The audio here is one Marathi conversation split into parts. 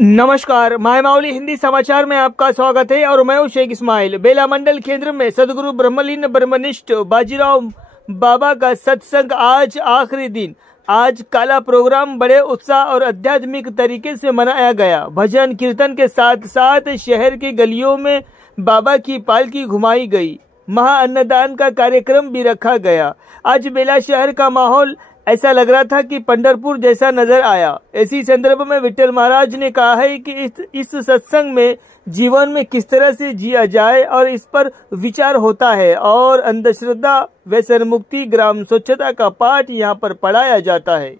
नमस्कार, मायमावली हिंदी समाचार में आपका स्वागत है और मैं हूं शेख इस्माइल। बेला मंडल केंद्र में सदगुरु ब्रह्मलीन ब्रह्मनिष्ठ बाजीराव बाबा का सत्संग आज आखिरी दिन। आज काला प्रोग्राम बड़े उत्साह और आध्यात्मिक तरीके से मनाया गया। भजन कीर्तन के साथ साथ शहर की गलियों में बाबा की पालकी घुमाई गई। महा अन्नदान का कार्यक्रम भी रखा गया। आज बेला शहर का माहौल ऐसा लग रहा था कि पंढरपुर जैसा नजर आया। इसी संदर्भ में विट्ठल महाराज ने कहा है कि इस सत्संग में जीवन में किस तरह से जिया जाए और इस पर विचार होता है और अंधश्रद्धा व्यसन मुक्ति ग्राम स्वच्छता का पाठ यहाँ पर पढ़ाया जाता है।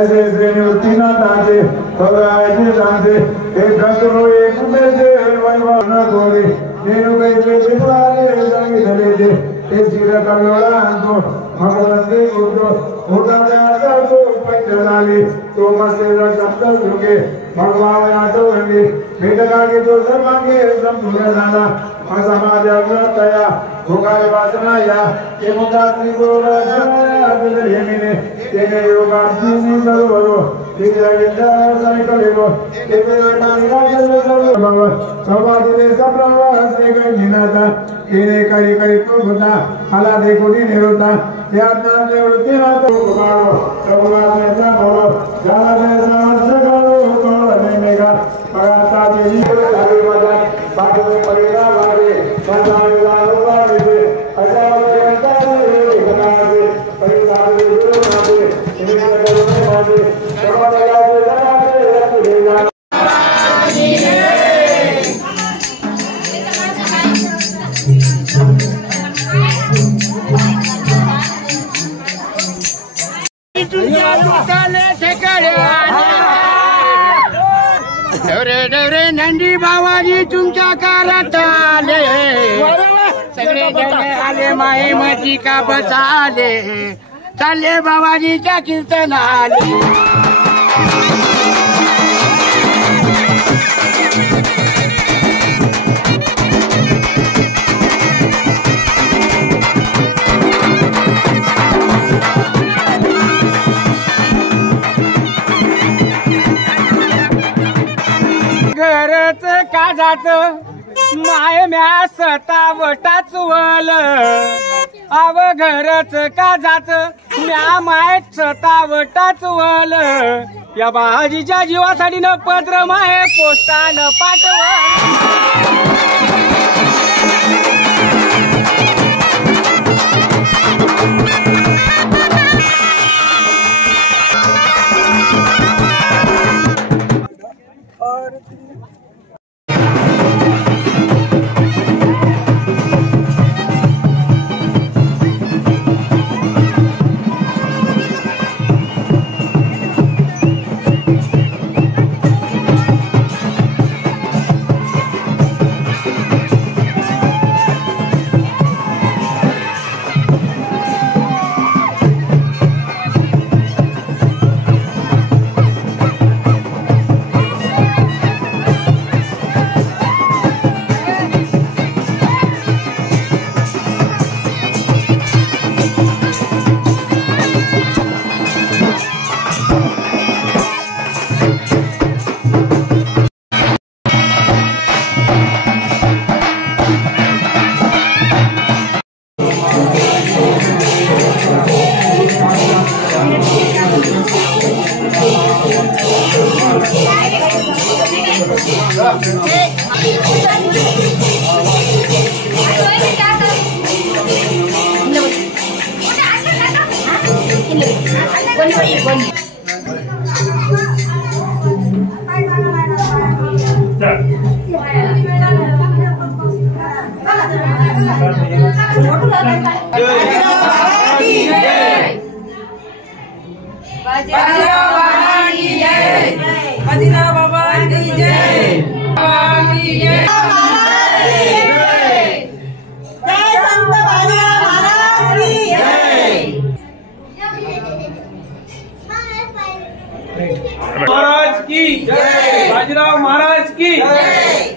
ऐसे श्रेणी ना ताजे भगवान ताजे एक घंटो एक मेजे वैभव न कोरी नेनु कैसे बिवाले संगी धले दे इस जीरा कलोड़ा तो भगवान दे उठो उठाने आता तो पंचनाली तो मस्ते न शब्द सुगे भगवान आतो हंगे बेटा के तो सब मांगे संपूर्ण नाना समाज अग्रतया भोगाय वासना या ये मुदात्री गोरा जमाया अदल यमिने तेने योगार्थिनी सर्वरो दिग्गजा साइकलेगो तेरे मानिका सर्वरो भगवान समाधिने सप्रभा से गनिनाता तेने करी करी तो बुधा हला देखो नी नेरोता यातना निवृत्ति ना तो भगवान भगवान ने ना बोलो जाना ने समझ करो तो नेगा पराता देवी हरि मदन बात में पड़ेगा वाले बताएगा वाले अजाव जनता ने बना दे परिवार में जुड़ना दे इन्हें करने वाले समाज के लगा के रख देगा। डवरे नंदी बाबाजी तुमच्या कारात आले सगळे जण आले माये मती का बसाले चालले बाबाजीच्या कीर्तन आले घरच का जात माय म्या सतावटाच वल आव घरच का जात म्या माय स्वतःवटाच वल या बाजीच्या जीवासाठी न पत्र माय पोस्टानं पाठवलं. महाराज की जय, बाजीराव महाराज की जय।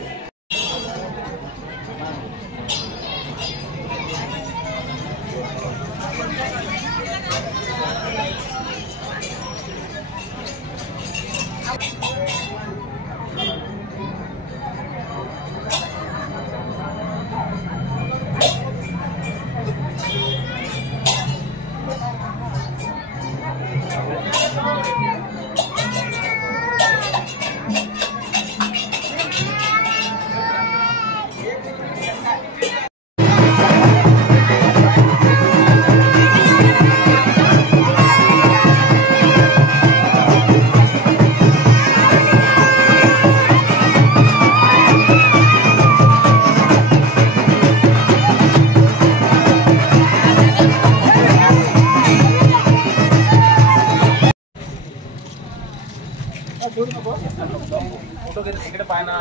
फोटो घेत तिकडे पाहना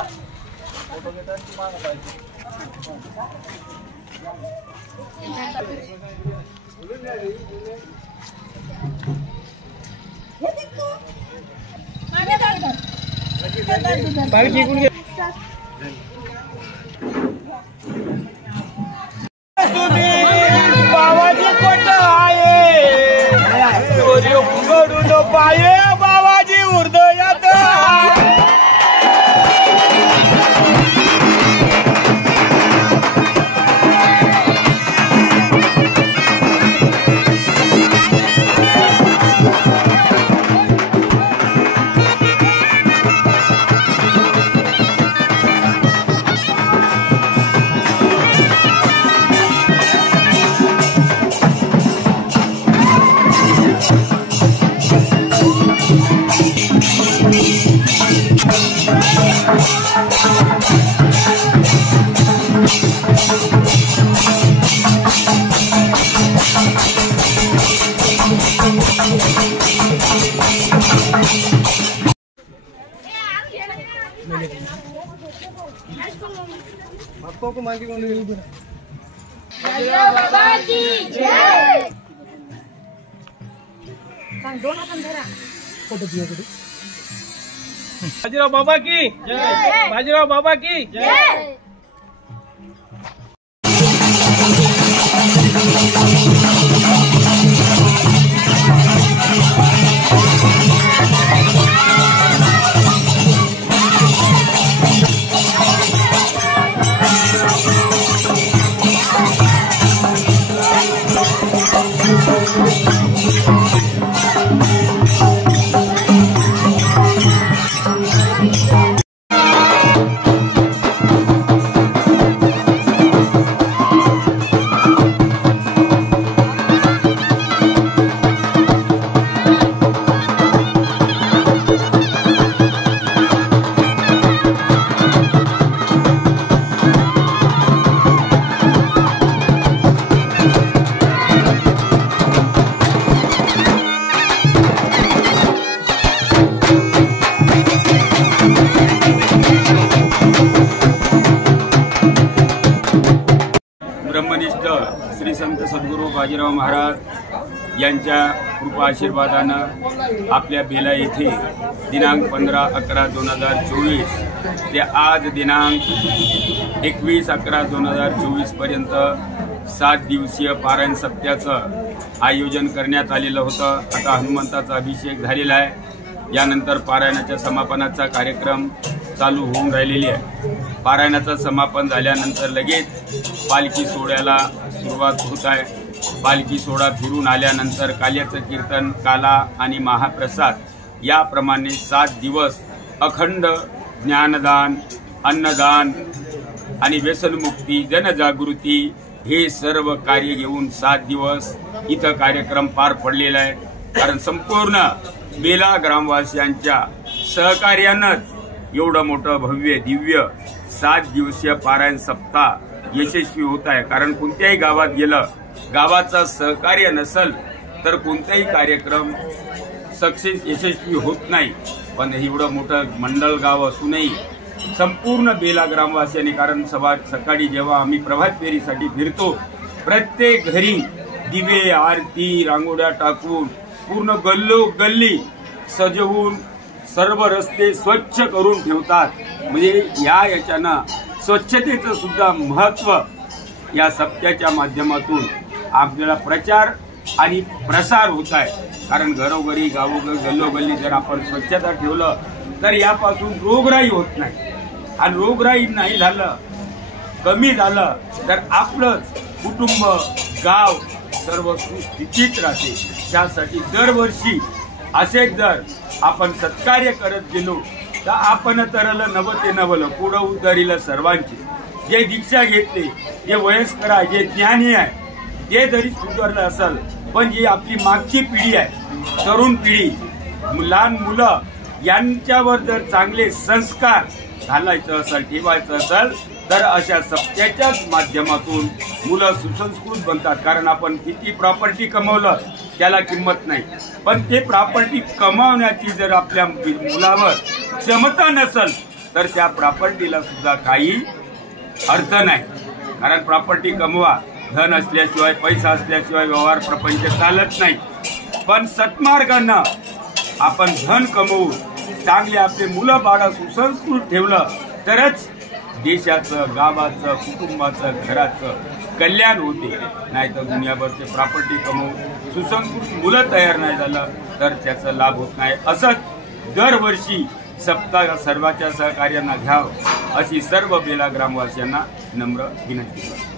फोटो घेतात तुम्हाला पाहिजे बाबाजी कोट आहे उघडून पाये बाबाजी हृदयात आपको मांगी कौन बाबा की जय। बाजीराव बाबा की जय, बाजीराव बाबा की जय। ब्रह्मनिष्ठ श्री संत सद्गुरू बाजीराव महाराज यांच्या कृपा आशीर्वादानं आपल्या बेला येथे दिनांक 15/11/2024 ते आज दिनांक 21/11/2024 पर्यंत 7 दिवसीय पारायण सप्त्याचं आयोजन करण्यात आलेलं होतं। आता हनुमंताचा अभिषेक झालेला आहे। यानंतर पारायणाच्या समापनाचा कार्यक्रम चालू होऊन राहिलेली आहे। पारायणाचं समापन झाल्यानंतर लगेच पालखी सोहळ्याला सुरुवात होत आहे। पालखी सोहळा फिरून आल्यानंतर काल्याचं कीर्तन, काला आणि महाप्रसाद याप्रमाणे 7 दिवस अखंड ज्ञानदान, अन्नदान आणि व्यसनमुक्ती, जनजागृती हे सर्व कार्य घेऊन 7 दिवस इथं कार्यक्रम पार पडलेला आहे। कारण संपूर्ण बेला ग्रामवासियांच्या सहकार्यानंच एवढं मोठं भव्य दिव्य 7 दिवसीय पारायण सप्ताह यशस्वी होत आहे। कारण कोणत्याही गावात गेलं, गावाचं सहकार्य नसल तर कोणताही कार्यक्रम यशस्वी होत नाही। पण एवढं मोठं मंडळ गाव असूनही संपूर्ण बेला ग्रामवासियांनी, कारण सकाळी जेव्हा आम्ही प्रभात फेरीसाठी फिरतो, प्रत्येक घरी दिवे, आरती, रांगोळ्या टाकून पूर्ण गल्ली सजवून सर्व रस्ते स्वच्छ करून ठेवतात। म्हणजे याच्यानं स्वच्छतेचं सुद्धा महत्त्व या सप्त्याच्या माध्यमातून आपल्याला प्रचार आणि प्रसार होत आहे। कारण घरोघरी गल्लोगल्ली जर आपण स्वच्छता ठेवलं तर यापासून रोगराई होत नाही, आणि रोगराई नाही झालं, कमी झालं तर आपलंच कुटुंब, गाव सर्व सुस्थितीत राहते। त्यासाठी दरवर्षी असेच जर आपण सत्कार्य करत गेलो तर आपण तरलं नवते नवलं, पुढं उतरिलं सर्वांचे। जे दीक्षा घेतले, जे वयस्कर आहे, जे ज्ञानी आहे, ते जरी सुधारलं असेल, पण जी आपली मागची पिढी आहे, तरुण पिढी, लहान मुलं, यांच्यावर जर चांगले संस्कार घालायचं असेल, ठेवायचं असेल, तर अशा सप्त्याच्याच माध्यमातून मुलं सुसंस्कृत बनतात। कारण आपण किती प्रॉपर्टी कमवलं त्याला किंमत नाही, पण ते प्रॉपर्टी कमावण्याची जर आपल्या मुलावर क्षमता नसेल तर त्या प्रॉपर्टीला सुद्धा काही अर्थ नाही। कारण प्रॉपर्टी कमवा, धन असल्याशिवाय, पैसा असल्याशिवाय व्यवहार प्रपंच चालत नाही। पण सत्मार्गानं आपण धन कमवून चांगले आपले मुलं बाळा सुसंस्कृत ठेवलं तरच देशाचं, गावाचं, कुटुंबाचं, घराचं कल्याण होते। नाही तर दुनियाभरचे प्रॉपर्टी कमवून सुसंस्कृत मुलं तयार नाही झालं तर त्याचा लाभ होत नाही। असंच दरवर्षी सप्ताह सर्वांच्या सहकार्यांना घ्यावं अशी सर्व बेला ग्रामवासियांना नम्र विनंती करतो।